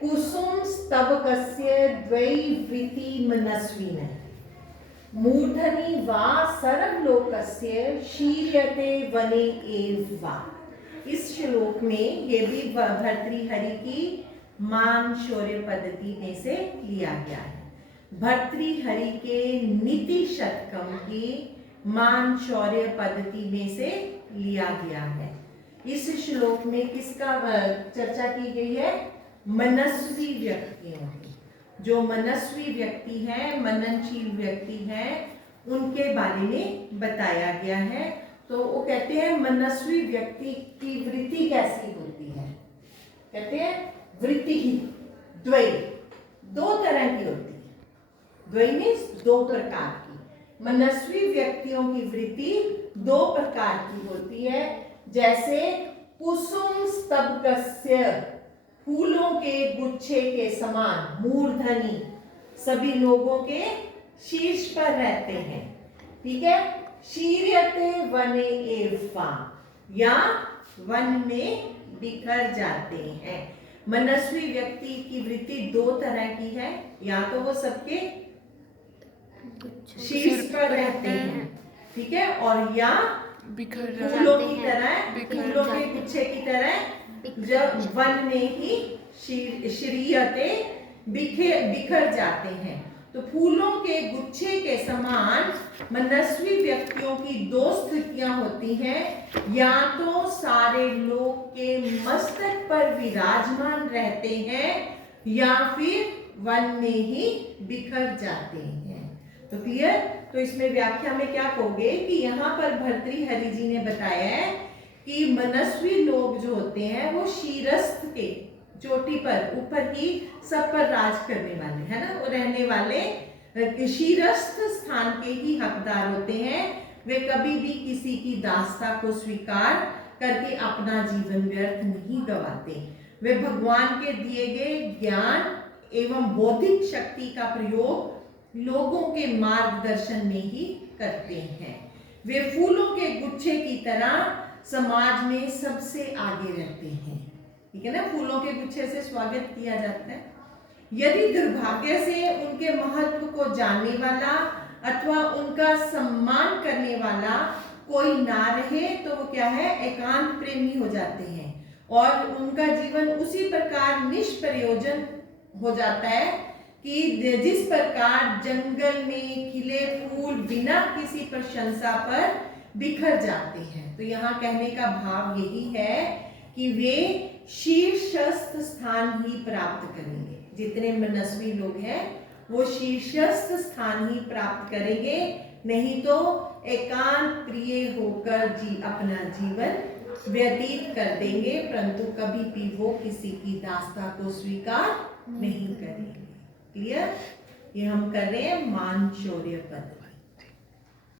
कुसुम स्तबकस्य द्वैवृत्ति मनस्विन मूर्धनि वा सर्वलोकस्य शीर्यते वने एव वा। इस श्लोक में ये भी भर्तृहरि की मान शौर्य पद्धति में से लिया गया है। भर्तृहरि के नीति शतकम की मान शौर्य पद्धति में से लिया गया है। इस श्लोक में किसका चर्चा की गई है? मनस्वी व्यक्तियों की। जो मनस्वी व्यक्ति हैं, मननशील व्यक्ति हैं, उनके बारे में बताया गया है। तो वो कहते हैं मनस्वी व्यक्ति की वृत्ति कैसी होती है? कहते हैं वृत्ति ही द्वय, दो तरह की होती है। द्वय मीन्स दो प्रकार की। मनस्वी व्यक्तियों की वृत्ति दो प्रकार की होती है। जैसे कुसुम स्तबकस्य, फूलों के गुच्छे के समान, मूर्धनि, सभी लोगों के शीर्ष पर रहते हैं। ठीक है। शीर्यते वने एव वा, या वन में बिखर जाते हैं। मनस्वी व्यक्ति की वृत्ति दो तरह की है। या तो वो सबके शीर्ष पर रहते हैं, ठीक है, और या फूलों की तरह, फूलों के गुच्छे की तरह जब वन में ही शीर्यते बिखर जाते हैं। तो फूलों के गुच्छे के समान मनस्वी व्यक्तियों की दो स्थितियां होती हैं। या तो सारे लोग के मस्तक पर विराजमान रहते हैं, या फिर वन में ही बिखर जाते हैं। तो क्लियर? तो इसमें व्याख्या में क्या कहोगे कि यहाँ पर भर्तृहरि जी ने बताया है कि मनस्वी लोग जो होते हैं वो शीरस्थ के चोटी पर, ऊपर ही सब पर राज करने वाले, है ना, वो रहने वाले शीरस्थ स्थान के ही हकदार होते हैं। वे कभी भी किसी की दासता को स्वीकार करके अपना जीवन व्यर्थ नहीं गवाते। वे भगवान के दिए गए ज्ञान एवं बौद्धिक शक्ति का प्रयोग लोगों के मार्गदर्शन में ही करते हैं। वे फूलों के गुच्छे की तरह समाज में सबसे आगे रहते हैं। ठीक है ना, फूलों के गुच्छे से स्वागत किया जाता है। यदि दुर्भाग्य से उनके महत्व को जानने वाला अथवा उनका सम्मान करने वाला कोई ना रहे तो वो क्या है, एकांत प्रेमी हो जाते हैं और उनका जीवन उसी प्रकार निष्प्रयोजन हो जाता है कि जिस प्रकार जंगल में खिले फूल बिना किसी प्रशंसा पर बिखर जाते हैं। तो यहाँ कहने का भाव यही है कि वे शीर्षस्थ स्थान ही प्राप्त करेंगे। जितने मनस्वी लोग हैं वो शीर्षस्थ स्थान ही प्राप्त करेंगे, नहीं तो एकांत प्रिय होकर अपना जीवन व्यतीत कर देंगे, परंतु कभी भी वो किसी की दास्ता को स्वीकार नहीं करेंगे। क्लियर? ये हम कर रहे हैं मान शौर्य पद।